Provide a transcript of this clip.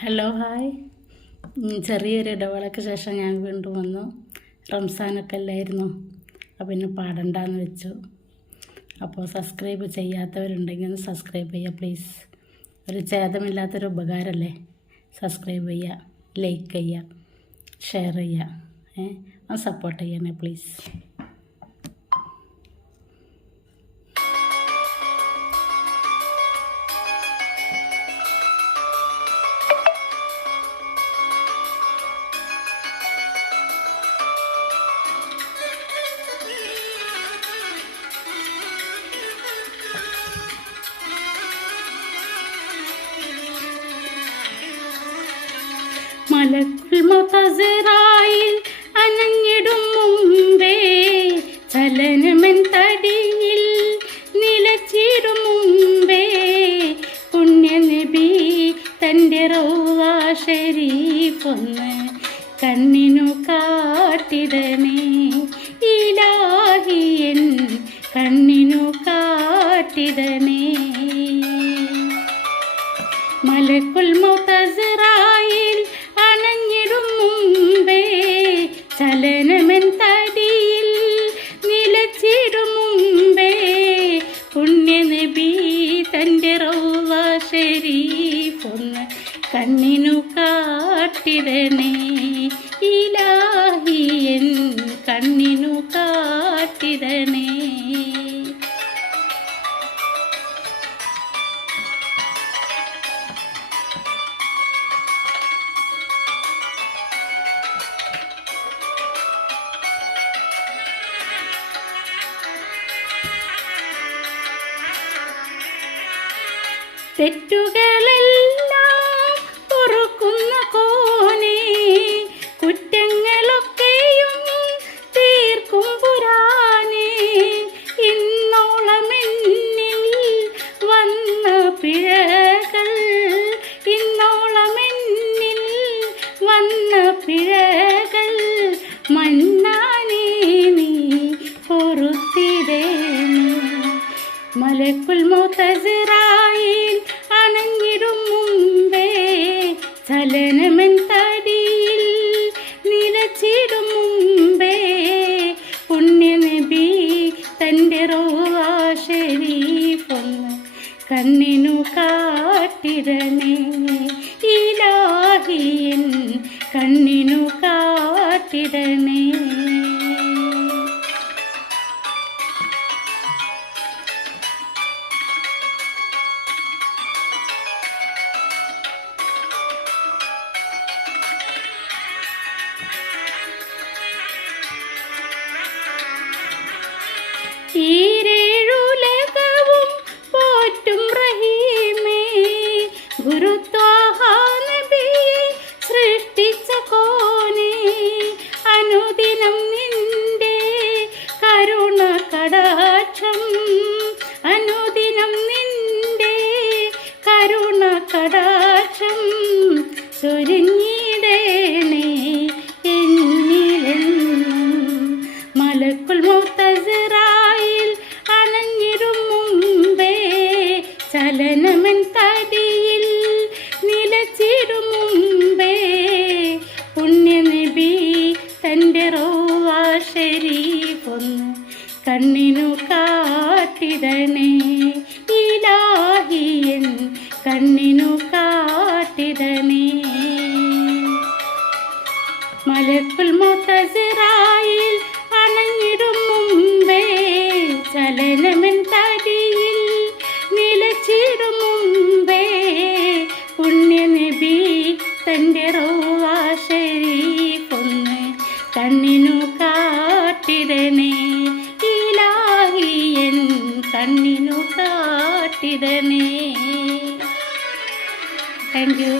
Hello hi. ചെറിയൊരു ഇടവേളയ്ക്ക് ശേഷം ഞാൻ വീണ്ടും വന്നു. റംസാനൊക്കെ അല്ലായിരുന്നു? അപ്പം പിന്നെ പാടണ്ടെന്ന് വെച്ചു. അപ്പോൾ സബ്സ്ക്രൈബ് ചെയ്യാത്തവരുണ്ടെങ്കിൽ ഒന്ന് സബ്സ്ക്രൈബ് ചെയ്യുക പ്ലീസ്. ഒരു ഛേദമില്ലാത്തൊരു ഉപകാരമല്ലേ സബ്സ്ക്രൈബ് ചെയ്യുക ലൈക്ക് ചെയ്യുക ഷെയർ ചെയ്യുക ഏ? ഒന്ന് സപ്പോർട്ട് ചെയ്യണേ പ്ലീസ്. മലക്കുൽ മുതസിറായിൽ അനഞ്ഞിടും മുമ്പേ ചലനമൻ തടിയിൽ നിലച്ചിടും മുമ്പേ പുണ്യനബി തന്റെ റൗവ ഷരീഫൊന്ന് കണ്ണിനു കാട്ടിടണേ ഇലാഹിയൻ കണ്ണിനു കാട്ടിടണേ ഇലാഹിയൻ കണ്ണിനു കാട്ടിടണേ തെറ്റുകളെല്ലാം വന്ന പിഴകൾ മന്നാനേ നീ പൊറുത്തിടേണേ. മലക്കുൽ മുതസിറായിൽ കണ്ണിനു കാട്ടിടണേ ഇലാഹിയൻ കണ്ണിനു കാട്ടിടണേ ഈരേഴുലകവും ചലനമൻ തടിയിൽ നിലച്ചിടും മുമ്പേ പുണ്യനബി തന്റെ റോവ ഷരീഫൊന്ന് കണ്ണിനു കാട്ടിടണേ. ഇലാഹിയൻ കണ്ണിനു കാട്ടിടണേ. മലക്കുൽ മുത്തസിറായിൽ കണ്ണിനു കാട്ടിടണേ താങ്ക് യു